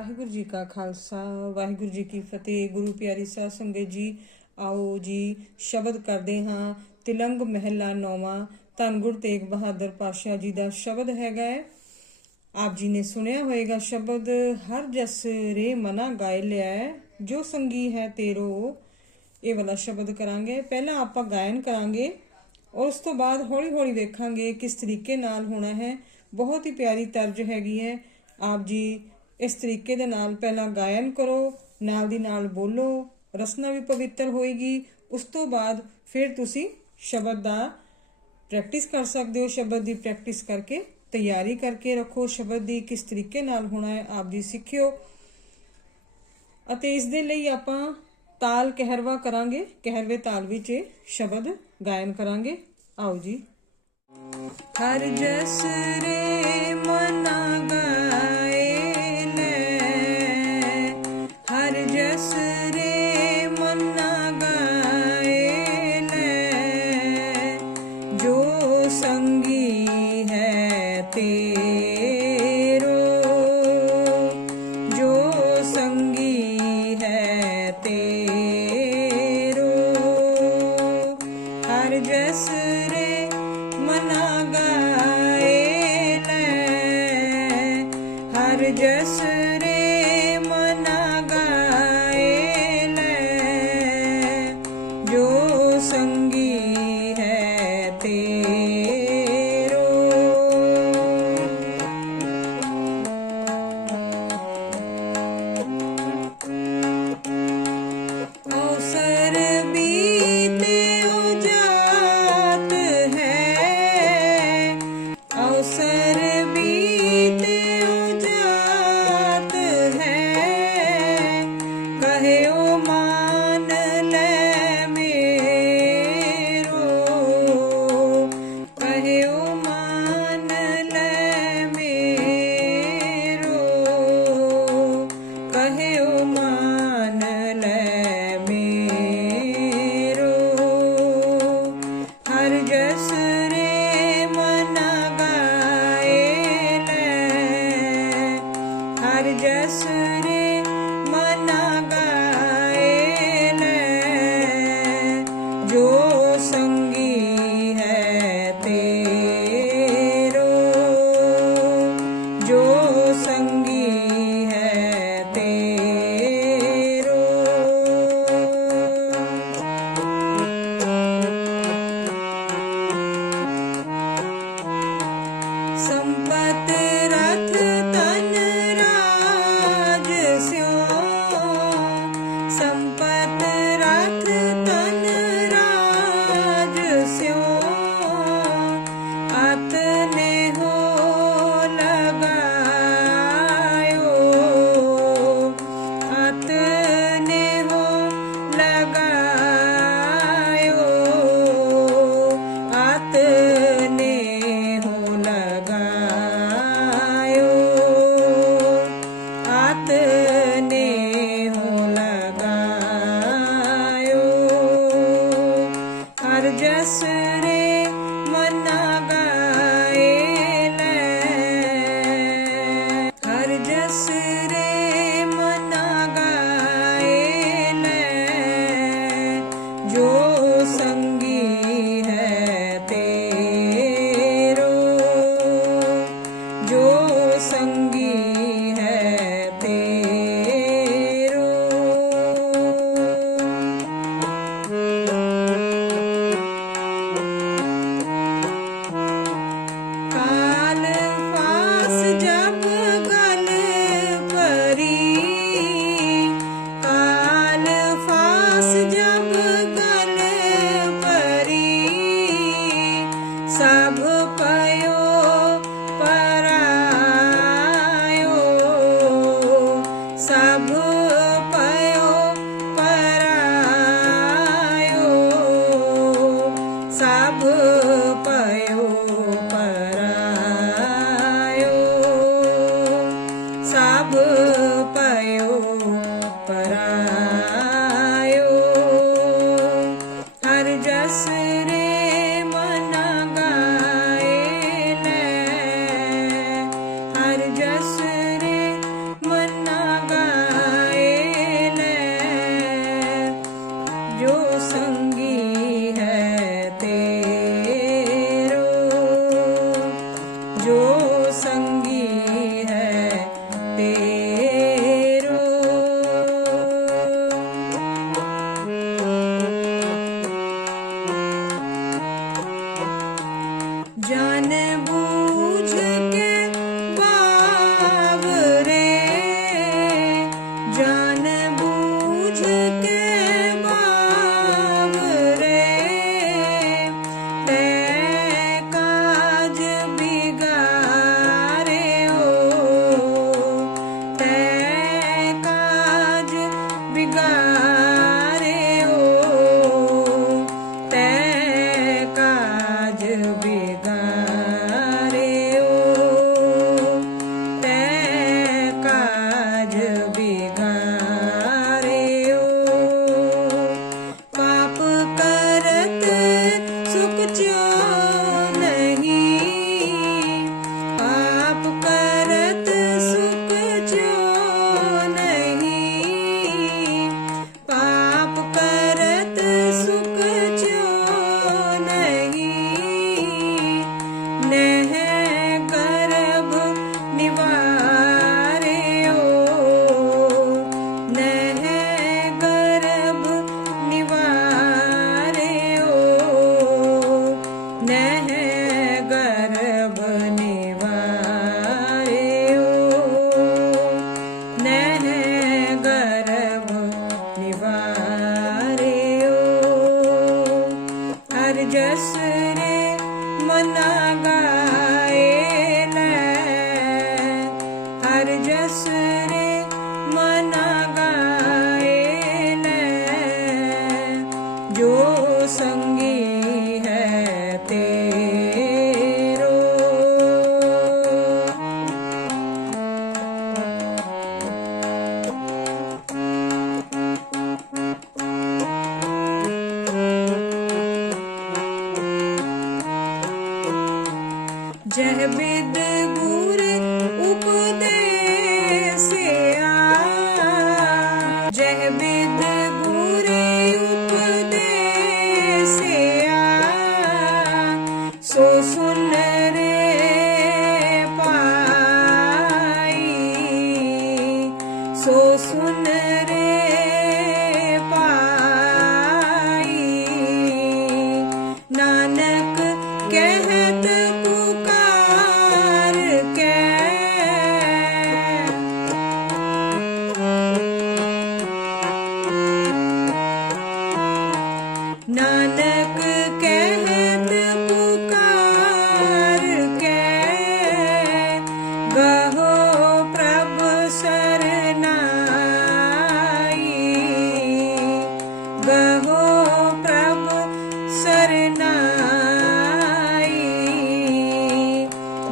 ਵਾਹਿਗੁਰੂ ਜੀ ਕਾ ਖਾਲਸਾ, ਵਾਹਿਗੁਰੂ ਜੀ ਕੀ ਫਤਿਹ। ਗੁਰੂ ਪਿਆਰੀ ਸਾਧ ਸੰਗਤ ਜੀ, ਆਓ ਜੀ, ਸ਼ਬਦ ਕਰਦੇ ਹਾਂ। ਤਿਲੰਗ ਮਹਿਲਾ ਨੌਵਾਂ, ਧੰਨ ਗੁਰੂ ਤੇਗ ਬਹਾਦਰ ਪਾਤਸ਼ਾਹ ਜੀ ਦਾ ਸ਼ਬਦ ਹੈਗਾ ਹੈ। ਆਪ ਜੀ ਨੇ ਸੁਣਿਆ ਹੋਵੇਗਾ ਸ਼ਬਦ, ਹਰ ਜਸ ਰੇ ਮਨਾ ਗਾਇ ਲਿਆ ਜੋ ਸੰਗੀ ਹੈ ਤੇਰੋ, ਇਹ ਵਾਲਾ ਸ਼ਬਦ ਕਰਾਂਗੇ। ਪਹਿਲਾਂ ਆਪਾਂ ਗਾਇਨ ਕਰਾਂਗੇ ਔਰ ਉਸ ਤੋਂ ਬਾਅਦ ਹੌਲੀ ਹੌਲੀ ਵੇਖਾਂਗੇ ਕਿਸ ਤਰੀਕੇ ਨਾਲ ਹੋਣਾ ਹੈ। ਬਹੁਤ ਹੀ ਪਿਆਰੀ ਤਰਜ ਹੈਗੀ ਹੈ। ਆਪ ਜੀ ਇਸ ਤਰੀਕੇ ਦੇ ਨਾਲ ਪਹਿਲਾਂ ਗਾਇਨ ਕਰੋ, ਨਾਲ ਦੀ ਨਾਲ ਬੋਲੋ, ਰਸਨਾ ਵੀ ਪਵਿੱਤਰ ਹੋਏਗੀ। ਉਸ ਤੋਂ ਬਾਅਦ ਫਿਰ ਤੁਸੀਂ ਸ਼ਬਦ ਦਾ ਪ੍ਰੈਕਟਿਸ ਕਰ ਸਕਦੇ ਹੋ। ਸ਼ਬਦ ਦੀ ਪ੍ਰੈਕਟਿਸ ਕਰਕੇ ਤਿਆਰੀ ਕਰਕੇ ਰੱਖੋ। ਸ਼ਬਦ ਦੀ ਕਿਸ ਤਰੀਕੇ ਨਾਲ ਹੋਣਾ ਹੈ, ਆਪ ਜੀ ਸਿੱਖਿਓ। ਅਤੇ ਇਸ ਦੇ ਲਈ ਆਪਾਂ ਤਾਲ ਕਹਿਰਵਾ ਕਰਾਂਗੇ। ਕਹਿਰਵੇ ਤਾਲ ਵਿੱਚ ਇਹ ਸ਼ਬਦ ਗਾਇਨ ਕਰਾਂਗੇ। ਆਓ ਜੀ। ਹਰ ਜਸ ਰੇ ਮਨਾ ਹੈ Valeu! ਸਭ ਪਇਓ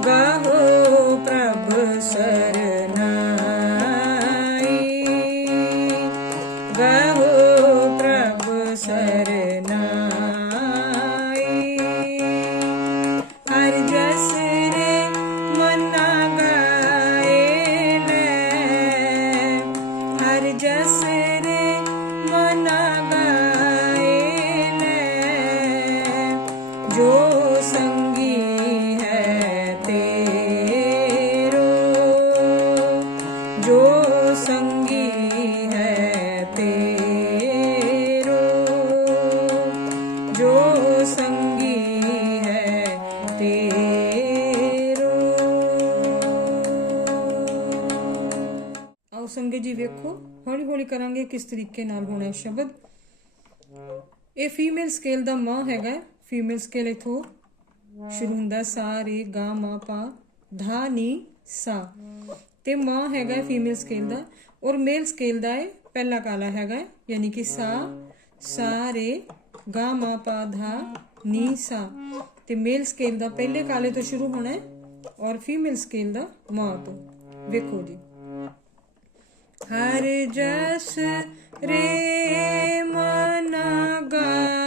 ਗਹੋ ਪ੍ਰਭ ਸਰਨਾਈ। ਗਹੋ ਪ੍ਰਭ ਸਰਨਾਈ। ਹਰ ਜਸ ਰੇ ਮਨਾ ਗਾਏ ਲੈ ਹਰ ਜਸ ਰੇ ਮਨਾ ਗਾਏ ਲੈ ਜੋ ਸੰਗੀ ਕਿਸ ਤਰੀਕੇ ਨਾਲ ਹੋਣਾ ਸ਼ਬਦ? ਇਹ ਫੀਮੇਲ ਸਕੇਲ ਦਾ ਮ ਹੈਗਾ ਫੀਮੇਲ ਸਕੇਲ ਇਥੋਂ ਸ਼ੁਰੂ ਹੁੰਦਾ ਸਾ, ਰੇ, ਗਾ, ਮਾ, ਪਾ, ਧਾ, ਨੀ, ਸਾ। ਤੇ ਮ ਹੈਗਾ ਫੀਮੇਲ ਸਕੇਲ ਦਾ ਔਰ ਮੇਲ ਸਕੇਲ ਦਾ ਹੈ ਪਹਿਲਾ ਕਾਲਾ ਹੈਗਾ ਯਾਨੀ ਕਿ ਸਾ ਸਾ, ਰੇ, ਗਾ, ਮਾ, ਪਾ, ਧਾ, ਨੀ, ਸਾ। ਤੇ ਮੇਲ ਸਕੇਲ ਦਾ ਪਹਿਲੇ ਕਾਲੇ ਤੋਂ ਸ਼ੁਰੂ ਹੋਣਾ ਹੈ ਔਰ ਫੀਮੇਲ ਸਕੇਲ ਦਾ ਮਾਂ ਤੋਂ। ਵੇਖੋ ਜੀ। ਹਰ ਜਸ ਰੇ ਮਨ ਗਾਏ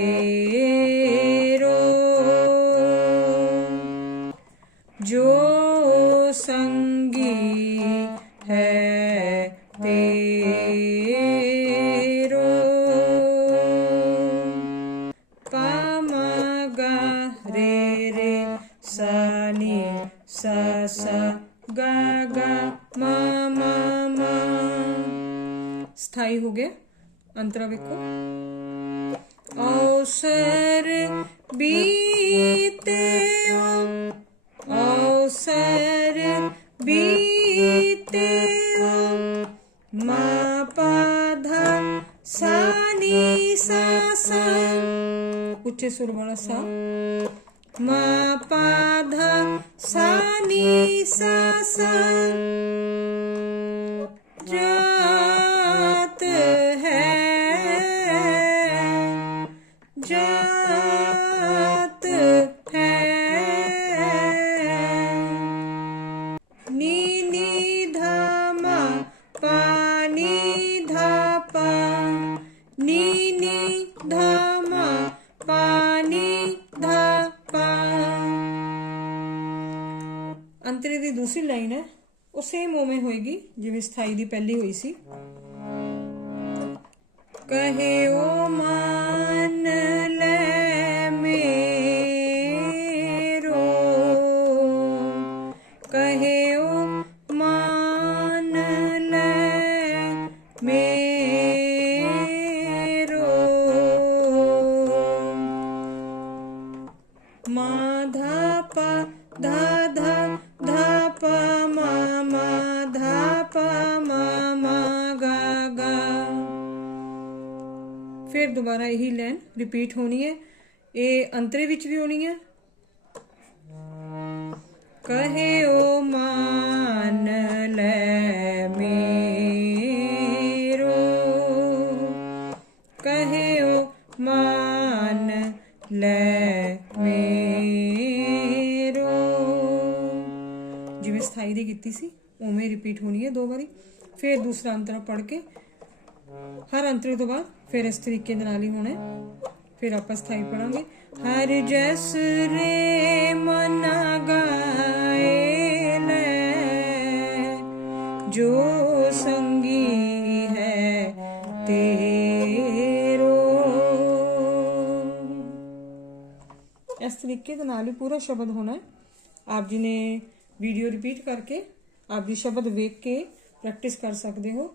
ਤੇਰੋ ਜੋ ਸੰਗੀ ਹੈ ਤੇਰੋ ਪਾਮਾ ਗਾ ਰੇ ਰੇ ਸਾ ਨੀ ਸਾ ਸਾ ਗਾ ਗਾ ਮਾ ਮਾ ਮਾ ਸਥਾਈ ਹੋ ਗਿਆ ਅੰਤਰਾ ਵੇਖੋ। ਔਸਰ ਬੀਤਿਓ ਔਸਰ ਬੀਤਿਓ ਮਾ ਪਾਧਾ ਸਾਨੀ ਸਾ ਸਾ ਉੱਚੇ ਸੁਰ ਵਾਲਾ ਸਾ। ਮਾ ਪਾਧਾ ਸਾਨੀ ਸਾ ਸਾ ਅੰਤਰੇ ਦੀ ਦੂਸਰੀ ਲਾਈਨ ਹੈ। ਉਹ ਸੇਮ ਉਵੇਂ ਹੋਏਗੀ ਜਿਵੇਂ ਸਥਾਈ ਦੀ ਪਹਿਲੀ ਹੋਈ ਸੀ। ਕਹੇ ਓ ਮਾਨ ਰਿਪੀਟ ਹੋਣੀ ਹੈ, ਇਹ ਅੰਤਰੇ ਵਿੱਚ ਵੀ ਹੋਣੀ ਹੈ। ਕਹੇ, ਓ ਮਾਨ ਲੈ ਮੇਰੋ। ਕਹੇ, ਓ ਮਾਨ ਲੈ ਮੇਰੋ। ਜਿਵੇਂ ਸਥਾਈ ਦੀ ਕੀਤੀ ਸੀ, ਉਵੇਂ ਰਿਪੀਟ ਹੋਣੀ ਹੈ ਦੋ ਵਾਰੀ। ਫਿਰ ਦੂਸਰਾ ਅੰਤਰਾ ਪੜ੍ਹ ਕੇ ਹਰ ਅੰਤਰੇ ਤੋਂ ਬਾਅਦ ਫਿਰ ਇਸ ਤਰੀਕੇ ਦੇ ਨਾਲ ਹੀ ਹੋਣਾ ਫਿਰ ਆਪਾਂ ਸਥਾਈ ਪੜਾਂਗੇ। ਹਰ ਜਸ ਰੇ ਮਨ ਗਾਏ ਲੈ, ਜੋ ਸੰਗੀ ਹੈ ਤੇਰੋ। ਇਸ ਤਰੀਕੇ ਦੇ ਨਾਲ ਹੀ ਪੂਰਾ ਸ਼ਬਦ ਹੋਣਾ ਹੈ। ਆਪ ਜੀ ਨੇ ਵੀਡੀਓ ਰਿਪੀਟ ਕਰਕੇ, ਆਪ ਜੀ ਸ਼ਬਦ ਵੇਖ ਕੇ ਪ੍ਰੈਕਟਿਸ ਕਰ ਸਕਦੇ ਹੋ।